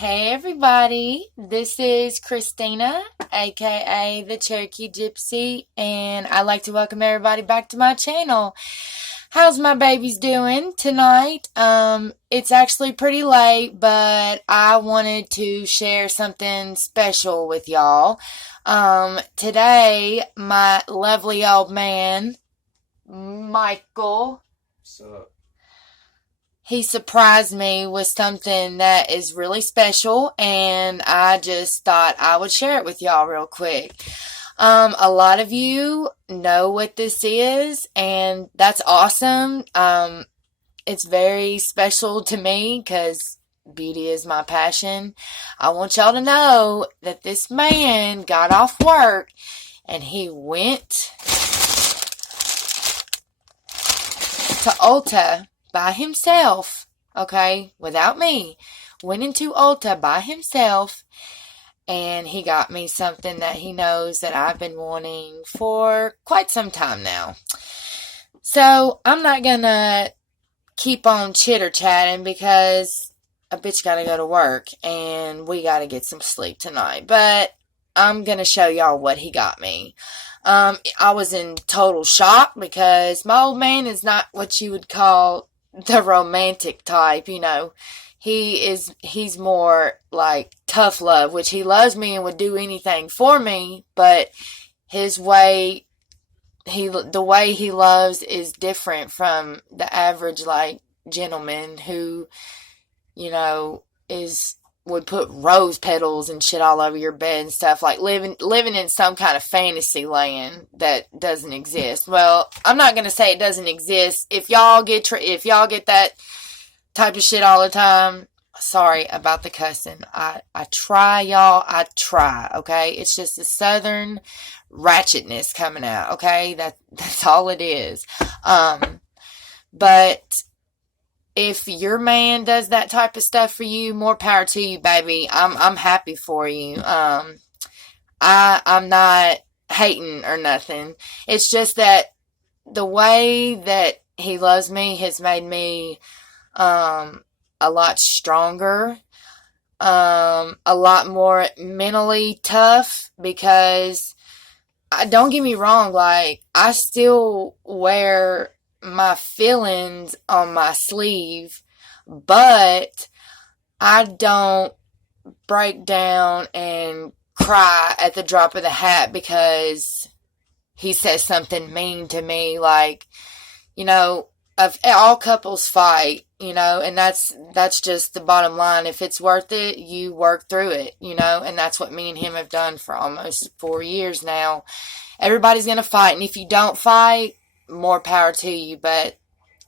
Hey everybody, this is Christina, aka the Cherokee Gypsy, and I'd like to welcome everybody back to my channel. How's my babies doing tonight? It's actually pretty late, but I wanted to share something special with y'all. Today, my lovely old man, Michael, What's up? he surprised me with something that is really special, and I just thought I would share it with y'all real quick. A lot of you know what this is, and that's awesome. It's very special to me because beauty is my passion. I want y'all to know that this man got off work and he went to Ulta by himself, okay, without me, went into Ulta by himself, and he got me something that he knows that I've been wanting for quite some time now. So I'm not gonna keep on chitter chatting because a bitch gotta go to work and we gotta get some sleep tonight. But I'm gonna show y'all what he got me. I was in total shock because my old man is not what you would call the romantic type, he's more like tough love, which he loves me and would do anything for me, but the way he loves is different from the average like gentleman who, is would put rose petals and shit all over your bed and stuff, like living in some kind of fantasy land that doesn't exist. Well, I'm not gonna say it doesn't exist. If y'all get that type of shit all the time, sorry about the cussing. I try, y'all. I try. Okay, it's just the southern ratchetness coming out. Okay, that's all it is. But if your man does that type of stuff for you, more power to you, baby. I'm happy for you. I'm not hating or nothing. It's just that the way that he loves me has made me a lot stronger, a lot more mentally tough because don't get me wrong, like I still wear my feelings on my sleeve, but I don't break down and cry at the drop of the hat because he says something mean to me. Like, of all couples fight, and that's just the bottom line. If it's worth it, you work through it, and that's what me and him have done for almost 4 years now. Everybody's gonna fight, and if you don't fight, more power to you, but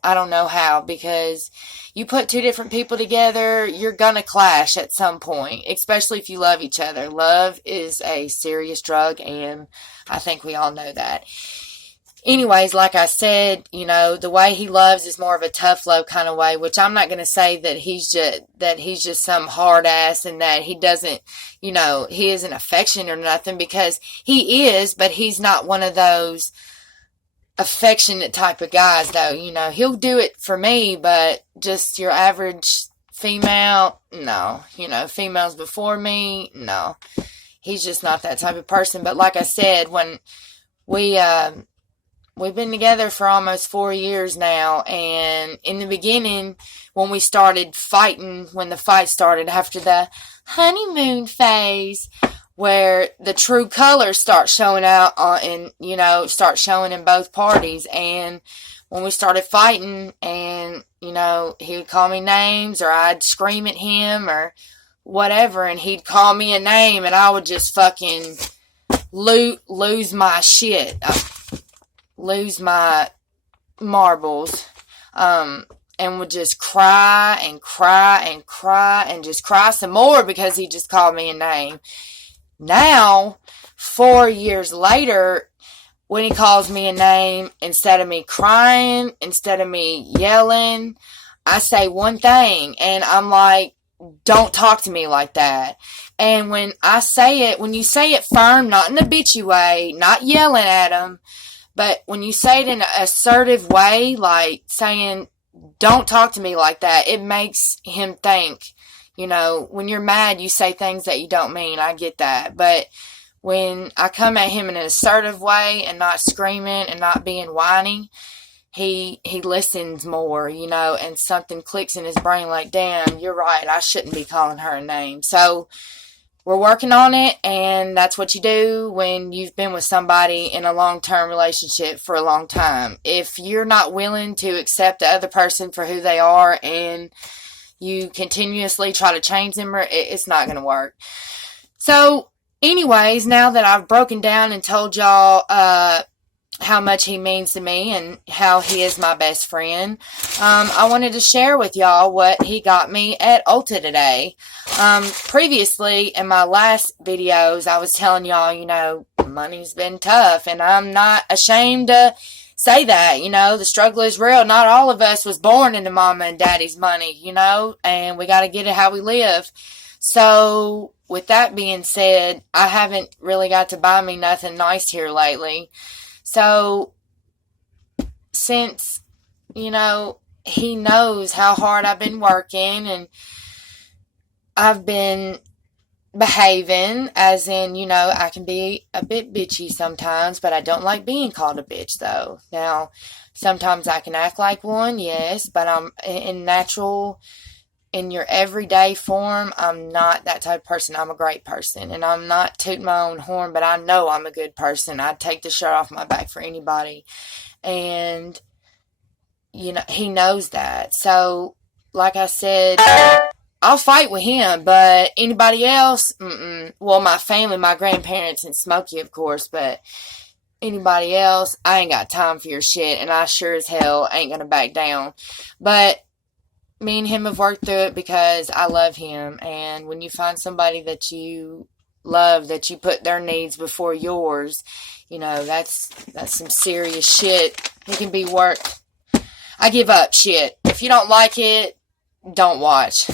I don't know how, because you put two different people together, you're gonna clash at some point, especially if you love each other. Love is a serious drug, and I think we all know that. Anyways, like I said, the way he loves is more of a tough love kind of way, which I'm not going to say that he's just some hard ass and that he doesn't, he isn't affectionate or nothing, because he is, but he's not one of those affectionate type of guys though. He'll do it for me, but just your average female, no. Females before me, no. He's just not that type of person. But like I said, when we've been together for almost 4 years now, and in the beginning, when we started fighting, when the fight started after the honeymoon phase, where the true colors start showing out start showing in both parties, and when we started fighting, and he would call me names, or I'd scream at him or whatever, and he'd call me a name, and I would just fucking lose my shit. Lose my marbles, and would just cry and cry and cry and just cry some more because he just called me a name. Now, 4 years later, when he calls me a name, instead of me crying, instead of me yelling, I say one thing, and I'm like, don't talk to me like that. And when you say it firm, not in a bitchy way, not yelling at him, but when you say it in an assertive way, like saying, don't talk to me like that, it makes him think, You know, when you're mad, you say things that you don't mean. I get that. But when I come at him in an assertive way and not screaming and not being whiny, he listens more, you know, and something clicks in his brain like, damn, you're right, I shouldn't be calling her a name. So we're working on it, and that's what you do when you've been with somebody in a long-term relationship for a long time. If you're not willing to accept the other person for who they are and you continuously try to change them, it's not going to work. So anyways, now that I've broken down and told y'all how much he means to me and how he is my best friend, I wanted to share with y'all what he got me at Ulta today. Previously, in my last videos, I was telling y'all, you know, money's been tough, and I'm not ashamed to say that. You know, the struggle is real. Not all of us was born into mama and daddy's money, you know, and we got to get it how we live. So with that being said, I haven't really got to buy me nothing nice here lately. So since, you know, he knows how hard I've been working and I've been behaving, as in, you know, I can be a bit bitchy sometimes, but I don't like being called a bitch, though. Now, sometimes I can act like one, yes, but I'm in your everyday form, I'm not that type of person. I'm a great person, and I'm not tooting my own horn, but I know I'm a good person. I'd take the shirt off my back for anybody, and, you know, he knows that. So, like I said, I'll fight with him, but anybody else, well, my family, my grandparents, and Smokey, of course, but anybody else, I ain't got time for your shit, and I sure as hell ain't gonna back down. But me and him have worked through it because I love him, and when you find somebody that you love, that you put their needs before yours, you know, that's some serious shit. It can be worked. I give up shit. If you don't like it, don't watch.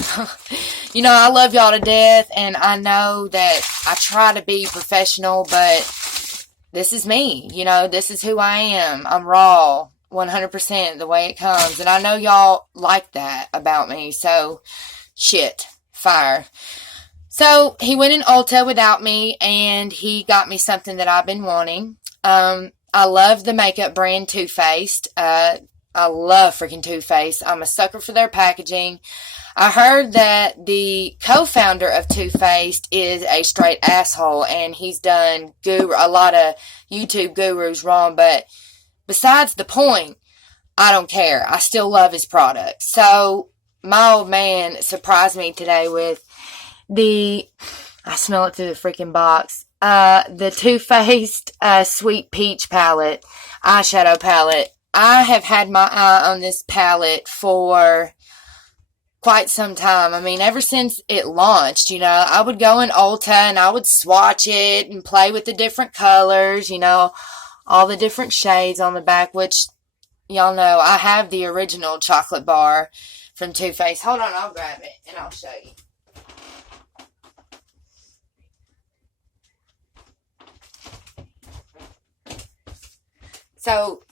You know, I love y'all to death, and I know that I try to be professional, but this is me. You know, this is who I am. I'm raw. 100% the way it comes, and I know y'all like that about me, so shit, fire. So he went in Ulta without me, and he got me something that I've been wanting. I love the makeup brand Too Faced. I love freaking Too Faced. I'm a sucker for their packaging. I heard that the co-founder of Too Faced is a straight asshole, and he's done a lot of YouTube gurus wrong, but besides the point, I don't care. I still love his product. So my old man surprised me today with I smell it through the freaking box, the Too Faced Sweet Peach palette, eyeshadow palette. I have had my eye on this palette for quite some time. I mean, ever since it launched, you know, I would go in Ulta and I would swatch it and play with the different colors, you know, all the different shades on the back, which y'all know I have the original chocolate bar from Too Faced. Hold on, I'll grab it and I'll show you. So,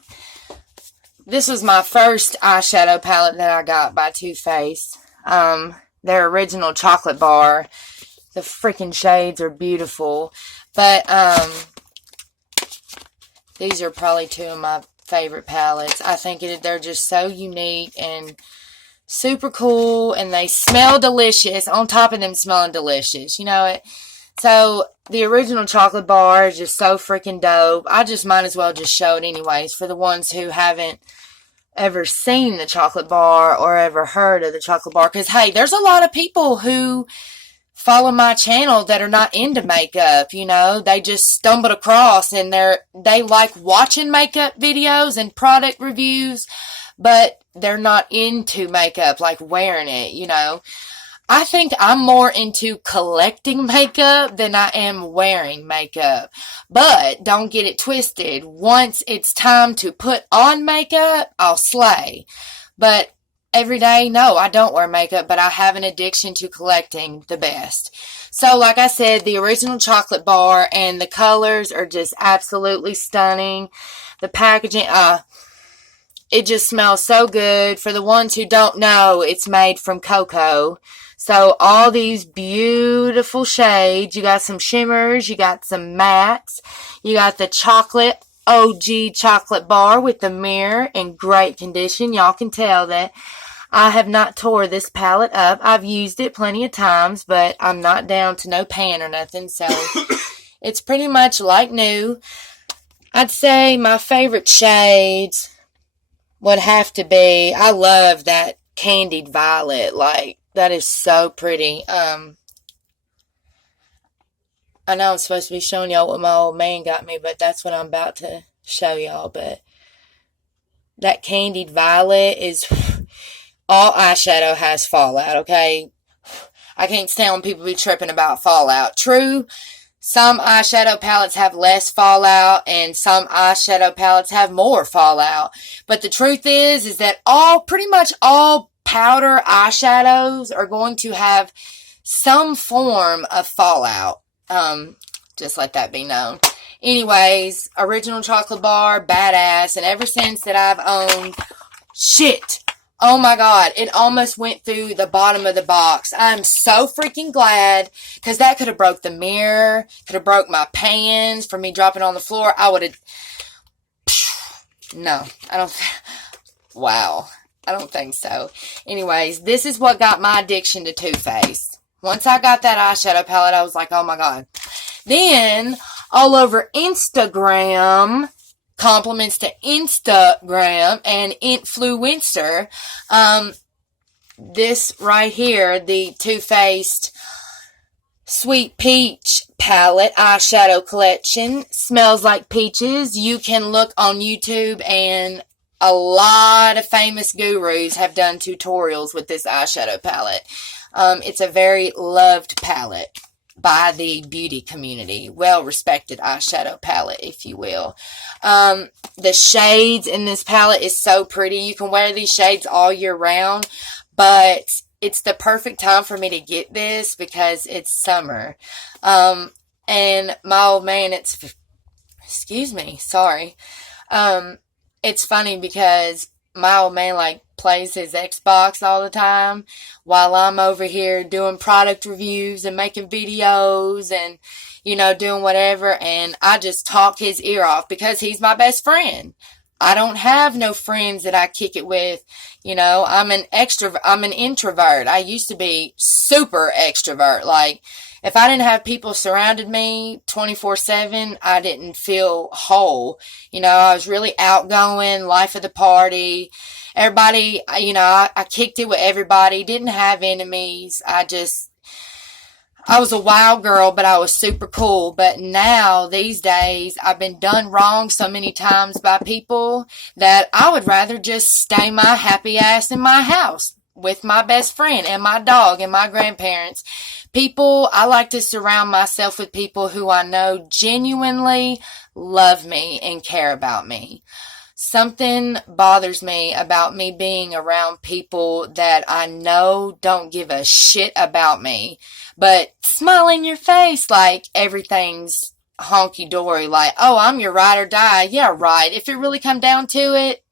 this was my first eyeshadow palette that I got by Too Faced. Their original chocolate bar. The freaking shades are beautiful. But, these are probably two of my favorite palettes. I think they're just so unique and super cool, and they smell delicious. On top of them smelling delicious, you know it. So the original chocolate bar is just so freaking dope. I just might as well just show it anyways for the ones who haven't ever seen the chocolate bar or ever heard of the chocolate bar. Because hey, there's a lot of people who follow my channel that are not into makeup, you know, they just stumbled across, and they like watching makeup videos and product reviews, but they're not into makeup, like wearing it, you know. I think I'm more into collecting makeup than I am wearing makeup, but don't get it twisted. Once it's time to put on makeup, I'll slay, but every day, no, I don't wear makeup, but I have an addiction to collecting the best. So, like I said, the original chocolate bar, and the colors are just absolutely stunning. The packaging, it just smells so good. For the ones who don't know, it's made from cocoa. So all these beautiful shades. You got some shimmers. You got some mattes. You got the chocolate OG chocolate bar with the mirror in great condition. Y'all can tell that I have not tore this palette up. I've used it plenty of times, but I'm not down to no pan or nothing. So it's pretty much like new. I'd say my favorite shades would have to be, I love that candied violet. Like, that is so pretty. I know I'm supposed to be showing y'all what my old man got me, but that's what I'm about to show y'all. But that candied violet is, all eyeshadow has fallout, okay? I can't stand when people be tripping about fallout. True, some eyeshadow palettes have less fallout and some eyeshadow palettes have more fallout. But the truth is that pretty much all powder eyeshadows are going to have some form of fallout. Just let that be known. Anyways, original chocolate bar, badass. And ever since that I've owned Chit, oh my God, it almost went through the bottom of the box. I'm so freaking glad, because that could have broke the mirror, could have broke my pans from me dropping on the floor. I would have, no, wow, I don't think so. Anyways, this is what got my addiction to Too Faced. Once I got that eyeshadow palette, I was like, oh my God. Then, all over Instagram, compliments to Instagram and influencer, this right here, the Too Faced Sweet Peach palette eyeshadow collection, smells like peaches. You can look on YouTube, and a lot of famous gurus have done tutorials with this eyeshadow palette. It's a very loved palette by the beauty community. Well-respected eyeshadow palette, if you will. The shades in this palette is so pretty. You can wear these shades all year round, but it's the perfect time for me to get this because it's summer. And my old man, excuse me, sorry. It's funny because my old man, like, plays his Xbox all the time while I'm over here doing product reviews and making videos and, doing whatever. And I just talk his ear off because he's my best friend. I don't have no friends that I kick it with. I'm an introvert. I used to be super extrovert. Like, if I didn't have people surrounded me 24/7, I didn't feel whole. I was really outgoing, life of the party. Everybody, I kicked it with everybody, didn't have enemies. I was a wild girl, but I was super cool. But now, these days, I've been done wrong so many times by people that I would rather just stay my happy ass in my house with my best friend and my dog and my grandparents. I like to surround myself with people who I know genuinely love me and care about me. Something bothers me about me being around people that I know don't give a shit about me, but smile in your face like everything's honky-dory, like, oh, I'm your ride or die. Yeah, right. If it really come down to it,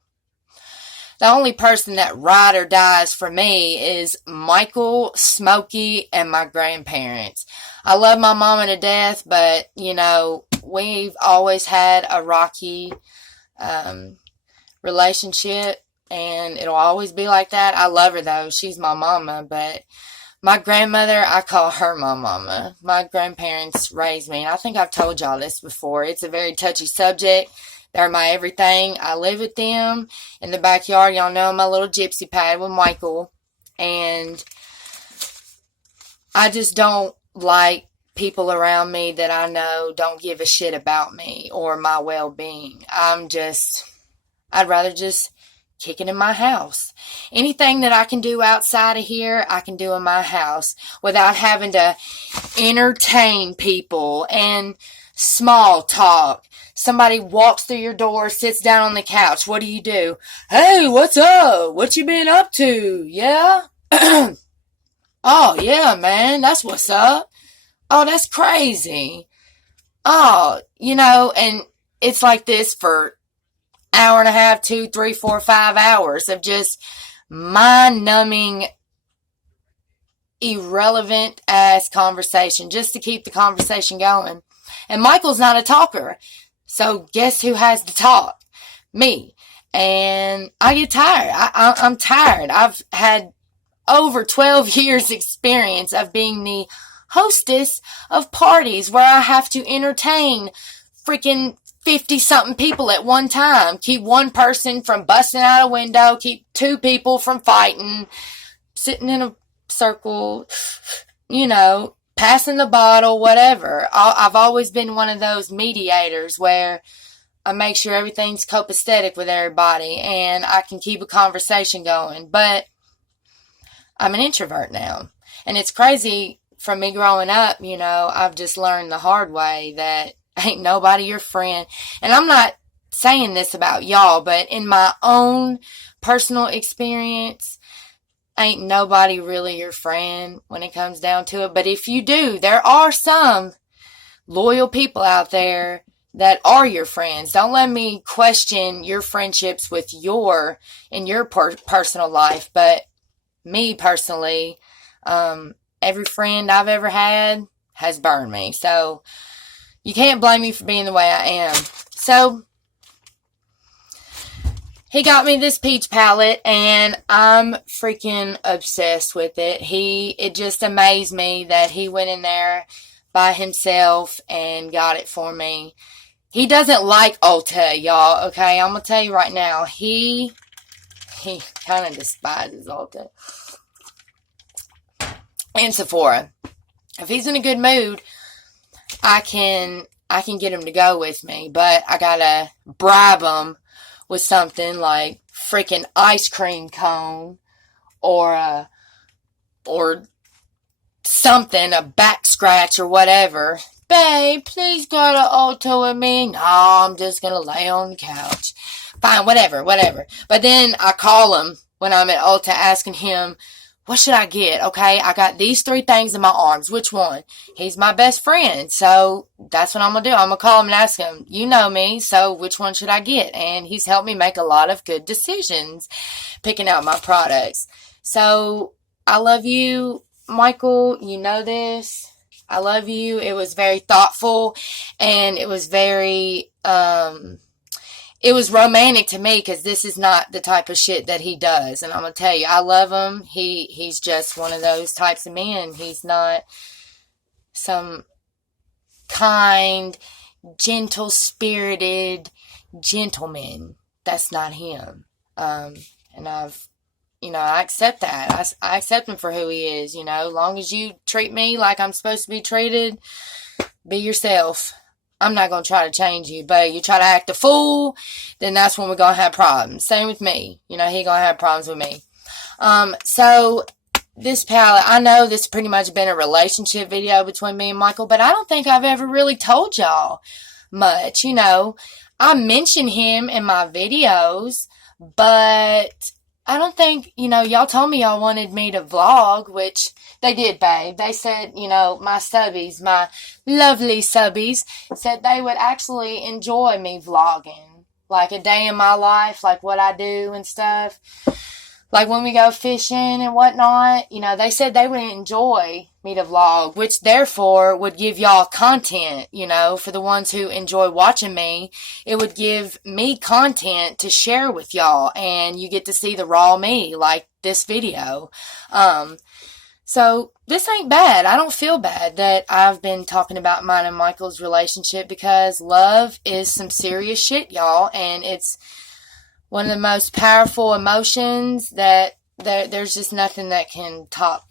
the only person that ride or dies for me is Michael, Smokey, and my grandparents. I love my mama to death, but, we've always had a rocky relationship, and it'll always be like that. I love her, though. She's my mama, but my grandmother, I call her my mama. My grandparents raised me, and I think I've told y'all this before. It's a very touchy subject. They're my everything. I live with them in the backyard. Y'all know my little gypsy pad with Michael. And I just don't like people around me that I know don't give a shit about me or my well-being. I'd rather just kick it in my house. Anything that I can do outside of here, I can do in my house without having to entertain people and small talk. Somebody walks through your door, sits down on the couch. What do? Hey, what's up? What you been up to? Yeah? Oh, yeah, man. That's what's up. Oh, that's crazy. Oh, and it's like this for hour and a half, 2, 3, 4, 5 hours of just mind-numbing irrelevant ass conversation just to keep the conversation going. And Michael's not a talker. So guess who has to talk? Me. And I get tired. I'm tired. I've had over 12 years experience of being the hostess of parties where I have to entertain freaking 50-something people at one time. Keep one person from busting out a window. Keep two people from fighting. Sitting in a circle, passing the bottle, whatever. I've always been one of those mediators where I make sure everything's copacetic with everybody and I can keep a conversation going. But I'm an introvert now. And it's crazy from me growing up, I've just learned the hard way that ain't nobody your friend. And I'm not saying this about y'all, but in my own personal experience, ain't nobody really your friend when it comes down to it. But if you do, there are some loyal people out there that are your friends. Don't let me question your friendships with your personal life. But me personally, every friend I've ever had has burned me. So you can't blame me for being the way I am. So he got me this peach palette and I'm freaking obsessed with it. It just amazed me that he went in there by himself and got it for me. He doesn't like Ulta, y'all, okay? I'm going to tell you right now, he kind of despises Ulta and Sephora. If he's in a good mood, I can get him to go with me, but I gotta bribe him with something like freaking ice cream cone or something, a back scratch or whatever. Babe, please go to Ulta with me. No, I'm just gonna lay on the couch. Fine, whatever. But then I call him when I'm at Ulta asking him, what should I get? Okay, I got these 3 things in my arms. Which one? He's my best friend, so that's what I'm going to do. I'm going to call him and ask him, you know me, so which one should I get? And he's helped me make a lot of good decisions picking out my products. So I love you, Michael. You know this. I love you. It was very thoughtful, and it was very... it was romantic to me because this is not the type of shit that he does. And I'm going to tell you, I love him. He's just one of those types of men. He's not some kind, gentle-spirited gentleman. That's not him. And I accept that. I accept him for who he is, As long as you treat me like I'm supposed to be treated, be yourself. I'm not going to try to change you, but you try to act a fool, then that's when we're going to have problems. Same with me. He going to have problems with me. So this palette, I know this pretty much been a relationship video between me and Michael, but I don't think I've ever really told y'all much. I mention him in my videos, but I don't think, y'all told me y'all wanted me to vlog, which they did, babe. They said, my subbies, my lovely subbies, said they would actually enjoy me vlogging. Like a day in my life, like what I do and stuff. Like when we go fishing and whatnot, they said they would enjoy me to vlog, which therefore would give y'all content, for the ones who enjoy watching me. It would give me content to share with y'all, and you get to see the raw me, like this video. So this ain't bad. I don't feel bad that I've been talking about mine and Michael's relationship, because love is some serious shit, y'all, and it's one of the most powerful emotions that there's just nothing that can top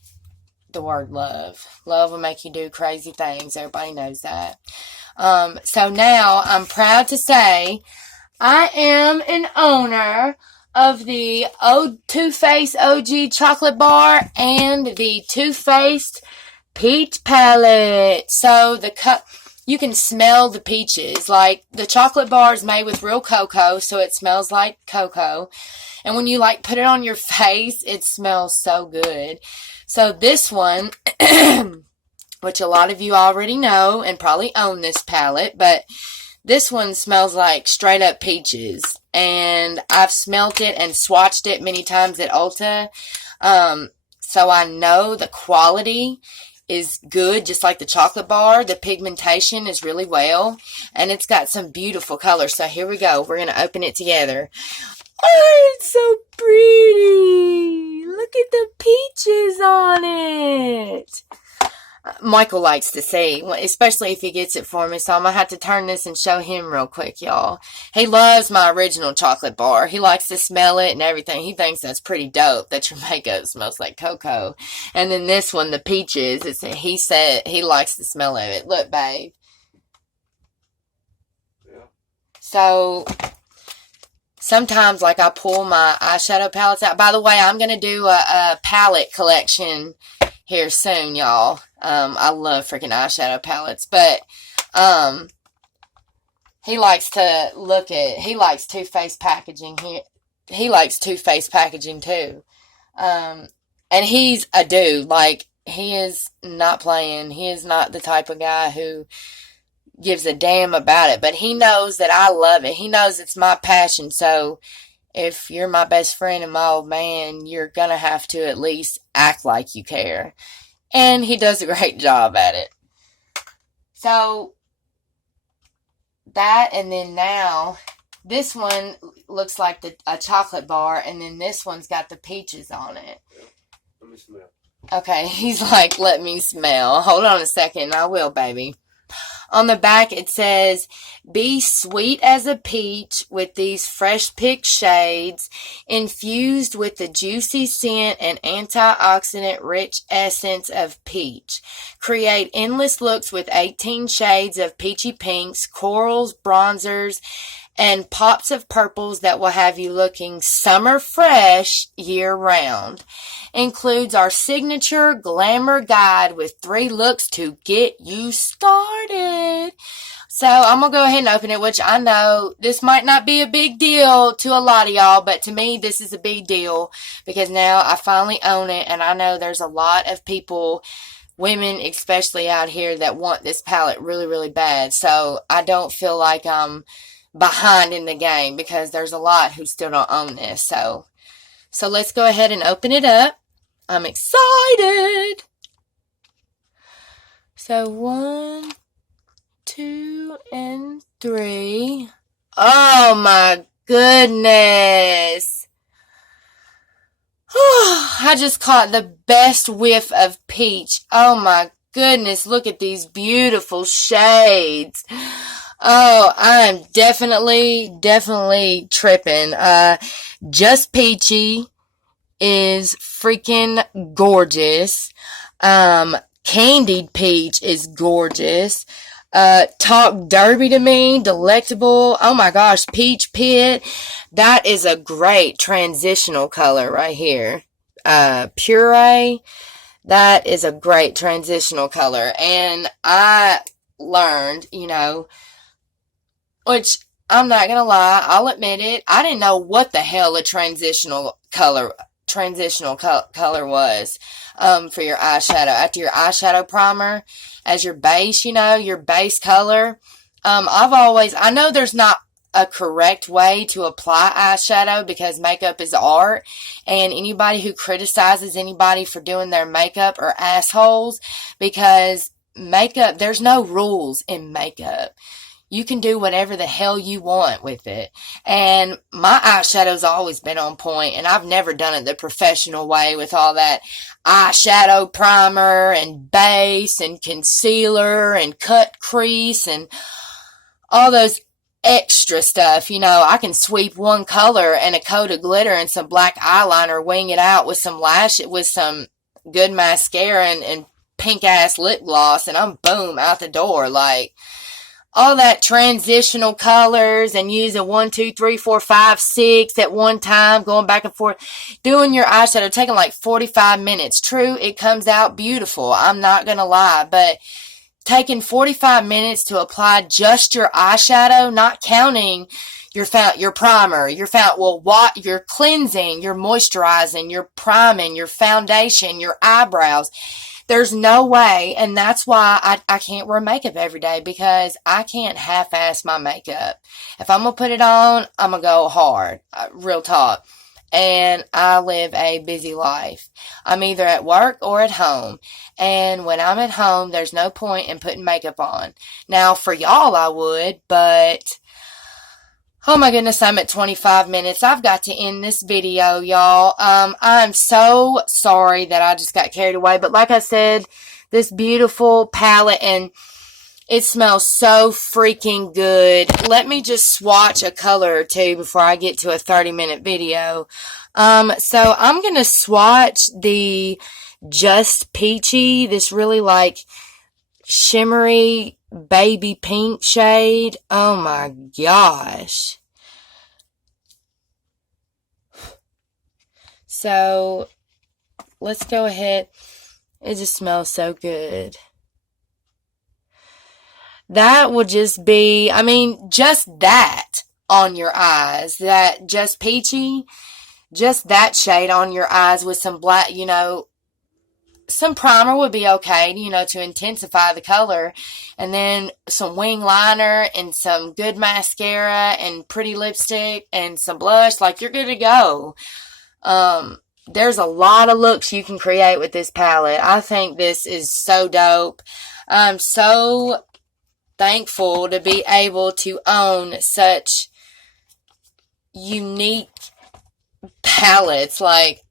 the word love. Love will make you do crazy things. Everybody knows that. So now I'm proud to say I am an owner of the Too Faced OG chocolate bar and the Too Faced peach palette. So you can smell the peaches. Like, the chocolate bar is made with real cocoa, so it smells like cocoa. And when you put it on your face, it smells so good. So this one, which a lot of you already know and probably own this palette, but this one smells like straight up peaches. And I've smelt it and swatched it many times at Ulta. So I know the quality is good, just like the chocolate bar. The pigmentation is really well, and it's got some beautiful colors. So here we go. We're going to open it together. Oh, it's so pretty. Look at the peaches on it. Michael likes to see, especially if he gets it for me. So I'm going to have to turn this and show him real quick, y'all. He loves my original chocolate bar. He likes to smell it and everything. He thinks that's pretty dope, that your makeup smells like cocoa. And then this one, the peaches, he said he likes the smell of it. Look, babe. Yeah. So sometimes, like, I pull my eyeshadow palettes out. By the way, I'm going to do a palette collection here soon, y'all. I love freaking eyeshadow palettes, but he likes to look at, he likes Too Faced packaging here. He likes Too Faced packaging too. And he's a dude. Like, he is not playing. He is not the type of guy who gives a damn about it, but he knows that I love it. He knows it's my passion. So if you're my best friend and my old man, you're gonna have to at least act like you care. And he does a great job at it. So that, and then now this one looks like a chocolate bar, and then this one's got the peaches on it. Yeah. Let me smell. Okay, he's like, let me smell. Hold on a second. I will, baby. On the back, it says, be sweet as a peach with these fresh picked shades, infused with the juicy scent and antioxidant rich essence of peach. Create endless looks with 18 shades of peachy pinks, corals, bronzers, and pops of purples that will have you looking summer fresh year round. Includes our signature glamour guide with 3 looks to get you started. So I'm going to go ahead and open it, which I know this might not be a big deal to a lot of y'all, but to me this is a big deal because now I finally own it, and I know there's a lot of people, women especially out here, that want this palette really, really bad. So I don't feel like I'm behind in the game because there's a lot who still don't own this. So let's go ahead and open it up. I'm excited. So 1, 2, and 3. Oh my goodness. I just caught the best whiff of peach. Oh my goodness. Look at these beautiful shades. Oh, I'm definitely tripping. Just Peachy is freaking gorgeous. Candied Peach is gorgeous. Talk Derby to me, delectable. Oh my gosh, Peach Pit. That is a great transitional color right here. Puree. That is a great transitional color. And I learned, which I'm not gonna lie, I'll admit it, I didn't know what the hell a transitional color was for your eyeshadow. After your eyeshadow primer as your base, your base color. I know there's not a correct way to apply eyeshadow because makeup is art, and anybody who criticizes anybody for doing their makeup are assholes, because makeup, there's no rules in makeup. You can do whatever the hell you want with it. And my eyeshadow's always been on point, and I've never done it the professional way with all that eyeshadow primer and base and concealer and cut crease and all those extra stuff. I can sweep one color and a coat of glitter and some black eyeliner, wing it out with some with some good mascara and pink ass lip gloss, and I'm boom out the door. Like, all that transitional colors and using 1, 2, 3, 4, 5, 6 at one time, going back and forth, doing your eyeshadow, taking like 45 minutes. True, it comes out beautiful. I'm not going to lie, but taking 45 minutes to apply just your eyeshadow, not counting your primer, your cleansing, your moisturizing, your priming, your foundation, your eyebrows. There's no way, and that's why I can't wear makeup every day, because I can't half-ass my makeup. If I'm going to put it on, I'm going to go hard, real talk. and I live a busy life. I'm either at work or at home. And when I'm at home, there's no point in putting makeup on. Now, for y'all, I would, but oh my goodness, I'm at 25 minutes. I've got to end this video, y'all. I'm so sorry that I just got carried away. But like I said, this beautiful palette, and it smells so freaking good. Let me just swatch a color or two before I get to a 30-minute video. So I'm going to swatch the Just Peachy, this really like shimmery baby pink shade. Oh my gosh. So let's go ahead. It just smells so good. That will just be, I mean, just that on your eyes. That Just Peachy, just that shade on your eyes with some black, you know, some primer would be okay, you know, to intensify the color. And then some wing liner and some good mascara and pretty lipstick and some blush. Like, you're good to go. There's a lot of looks you can create with this palette. I think this is so dope. I'm so thankful to be able to own such unique palettes. Like,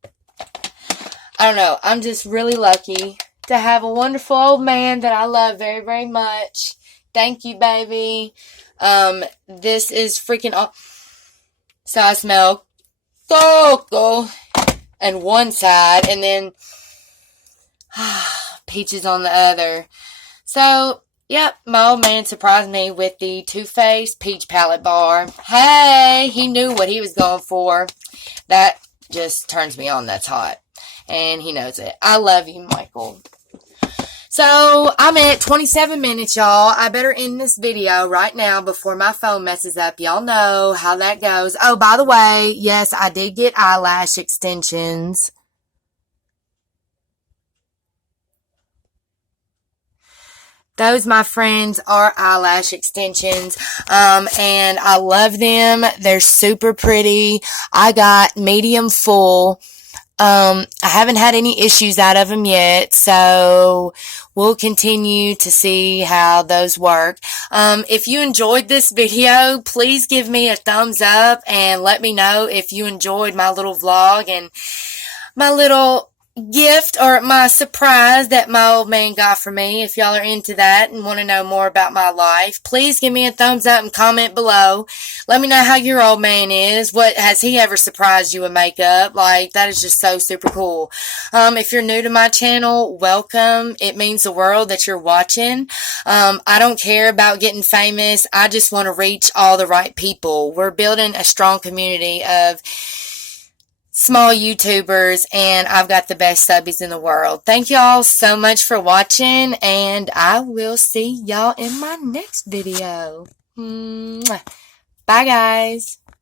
I don't know. I'm just really lucky to have a wonderful old man that I love very, very much. Thank you, baby. This is freaking awesome. So I smell cocoa on one side, and then peaches on the other. So, yep, my old man surprised me with the Too Faced Peach Palette Bar. Hey, he knew what he was going for. That just turns me on. That's hot. And he knows it. I love you, Michael. So, I'm at 27 minutes, y'all. I better end this video right now before my phone messes up. Y'all know how that goes. Oh, by the way, yes, I did get eyelash extensions. Those, my friends, are eyelash extensions, and I love them. They're super pretty. I got medium full. I haven't had any issues out of them yet, so we'll continue to see how those work. If you enjoyed this video, please give me a thumbs up and let me know if you enjoyed my little vlog and my little gift or my surprise that my old man got for me. If y'all are into that and want to know more about my life, please give me a thumbs up and comment below. Let me know how your old man is. What has he ever surprised you with makeup? Like, that is just so super cool. If you're new to my channel, welcome. It means the world that you're watching. I don't care about getting famous. I just want to reach all the right people. We're building a strong community of small YouTubers, and I've got the best subbies in the world. Thank y'all so much for watching, and I will see y'all in my next video. Bye, guys.